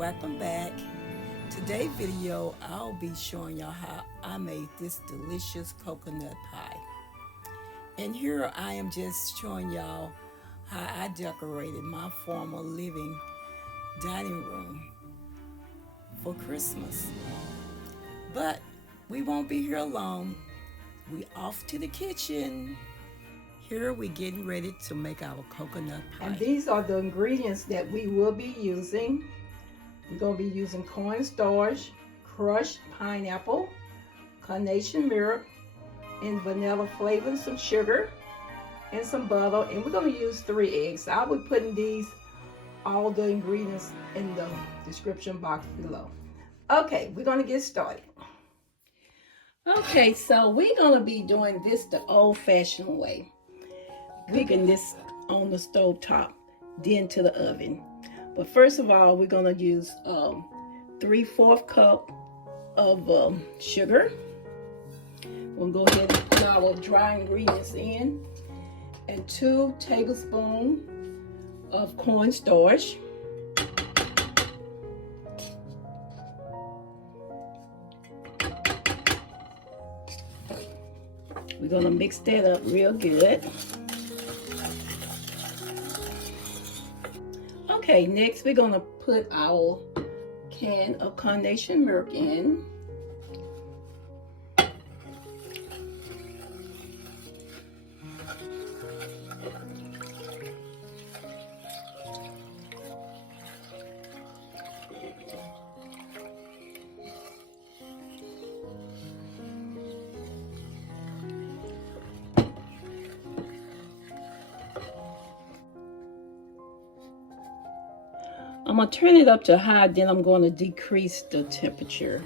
welcome back. Today's video I'll be showing y'all how I made this delicious coconut pie. And here I am just showing y'all how I decorated my former living dining room for Christmas. But we won't be here long. We off to the kitchen. Here we're getting ready to make our coconut pie. And these are the ingredients that we will be using. We're going to be using cornstarch, crushed pineapple, coronation milk, and vanilla flavor, some sugar, and some butter. And we're going to use 3 eggs. I'll be putting all the ingredients in the description box below. Okay, we're going to get started. Okay, so we're going to be doing this the old-fashioned way. Cooking this on the stove top, then to the oven. But first of all, we're going to use 3/4 cup of sugar. We'll go ahead and put our dry ingredients in, and 2 tablespoons of cornstarch. We're going to mix that up real good. Okay, next we're going to put our can of coronation milk in. I'm going to turn it up to high, then I'm going to decrease the temperature.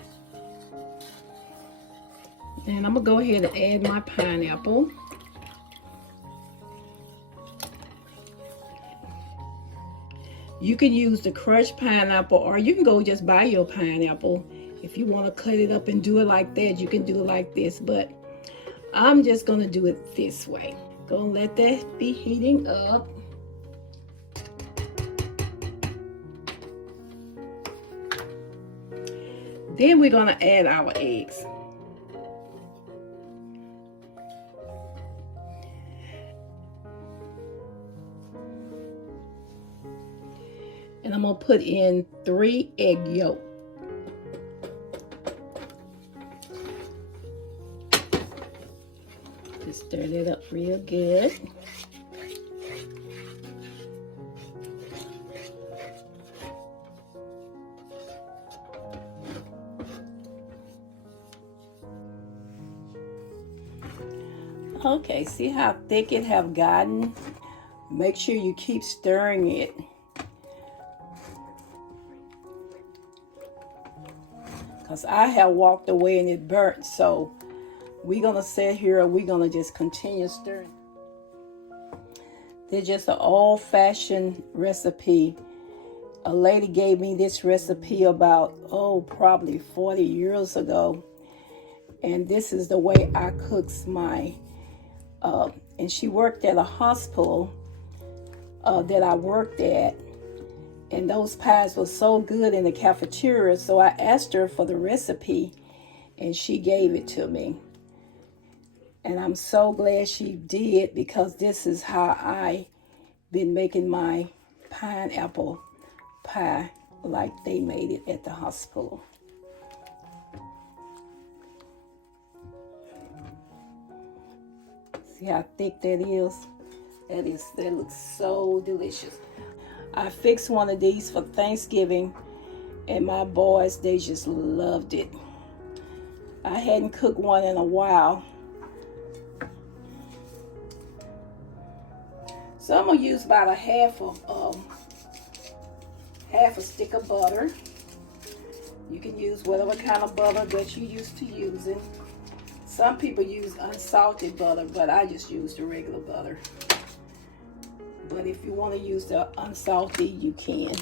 And I'm going to go ahead and add my pineapple. You can use the crushed pineapple, or you can go just buy your pineapple. If you want to cut it up and do it like that, you can do it like this. But I'm just going to do it this way. Going to let that be heating up. Then we're going to add our eggs. And I'm going to put in 3 egg yolks. Just stir that up real good. Okay, see how thick it have gotten? Make sure you keep stirring it. Because I have walked away and it burnt, so we're going to sit here and we're going to just continue stirring. This is just an old-fashioned recipe. A lady gave me this recipe about, probably 40 years ago. And this is the way I cooks my and she worked at a hospital that I worked at, and those pies were so good in the cafeteria, so I asked her for the recipe and she gave it to me. And I'm so glad she did, because this is how I been making my pineapple pie like they made it at the hospital. See how thick that is? That looks so delicious. I fixed one of these for Thanksgiving, and my boys, they just loved it. I hadn't cooked one in a while. So I'm gonna use about a half a stick of butter. You can use whatever kind of butter that you're used to using. Some people use unsalted butter, but I just use the regular butter. But if you want to use the unsalted, you can.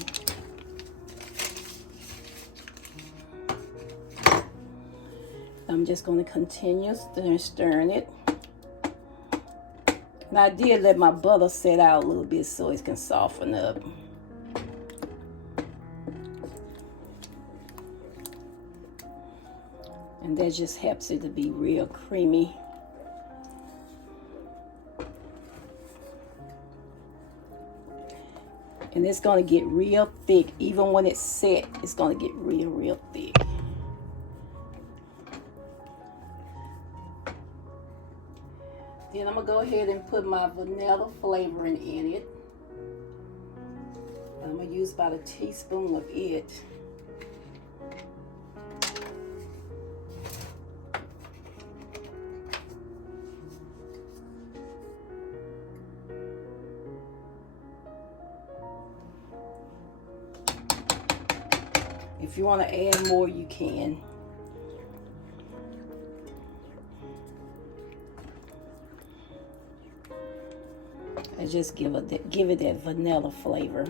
I'm just going to continue stirring it. And I did let my butter set out a little bit so it can soften up. And that just helps it to be real creamy. And it's going to get real thick. Even when it's set, it's going to get real thick. Then I'm going to go ahead and put my vanilla flavoring in it. I'm going to use about a teaspoon of it. If you want to add more, you can. And just give it that vanilla flavor.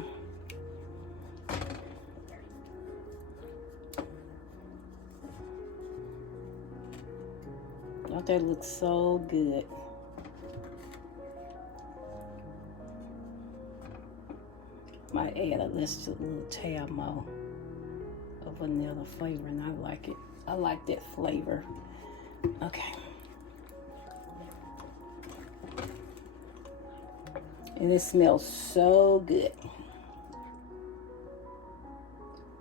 Don't that look so good? Might add a little tab more of vanilla flavor, and I like it. I like that flavor. Okay. And it smells so good.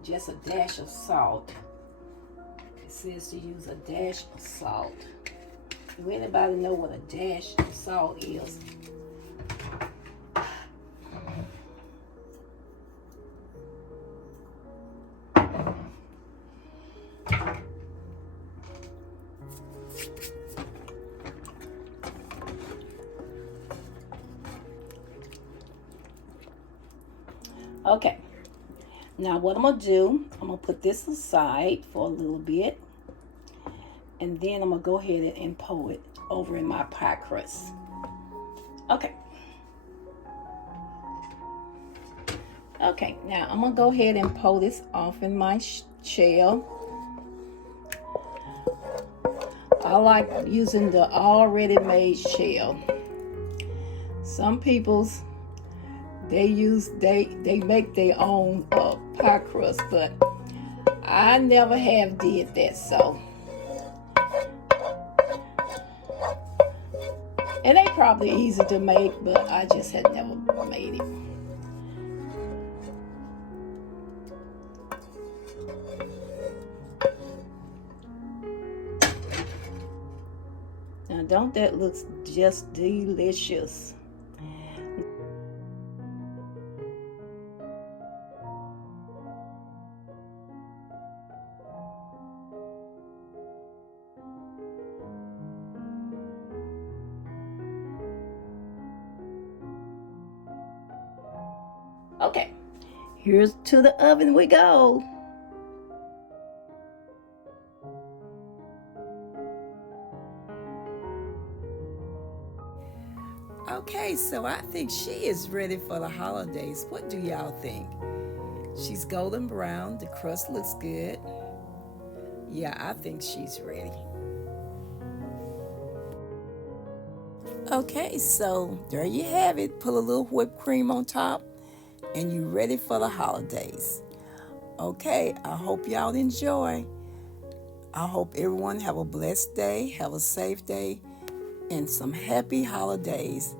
Just a dash of salt. It says to use a dash of salt. Do anybody know what a dash of salt is? Okay, now what I'm going to do, I'm going to put this aside for a little bit. And then I'm going to go ahead and pour it over in my pie crust. Okay. Okay, now I'm going to go ahead and pour this off in my shell. I like using the already made shell. Some people's they make their own pie crust, but I never have did that, so. And they probably easy to make, but I just had never made it. Now don't that look just delicious? Okay, here's to the oven we go. Okay, so I think she is ready for the holidays. What do y'all think? She's golden brown. The crust looks good. Yeah, I think she's ready. Okay, so there you have it. Put a little whipped cream on top, and you're ready for the holidays. Okay, I hope y'all enjoy. I hope everyone have a blessed day, have a safe day, and some happy holidays.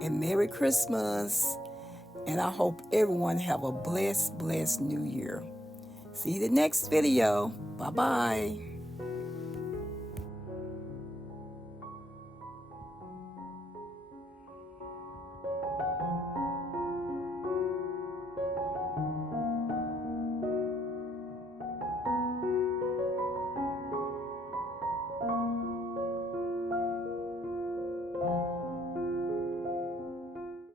And Merry Christmas. And I hope everyone have a blessed new year. See you the next video. Bye-bye.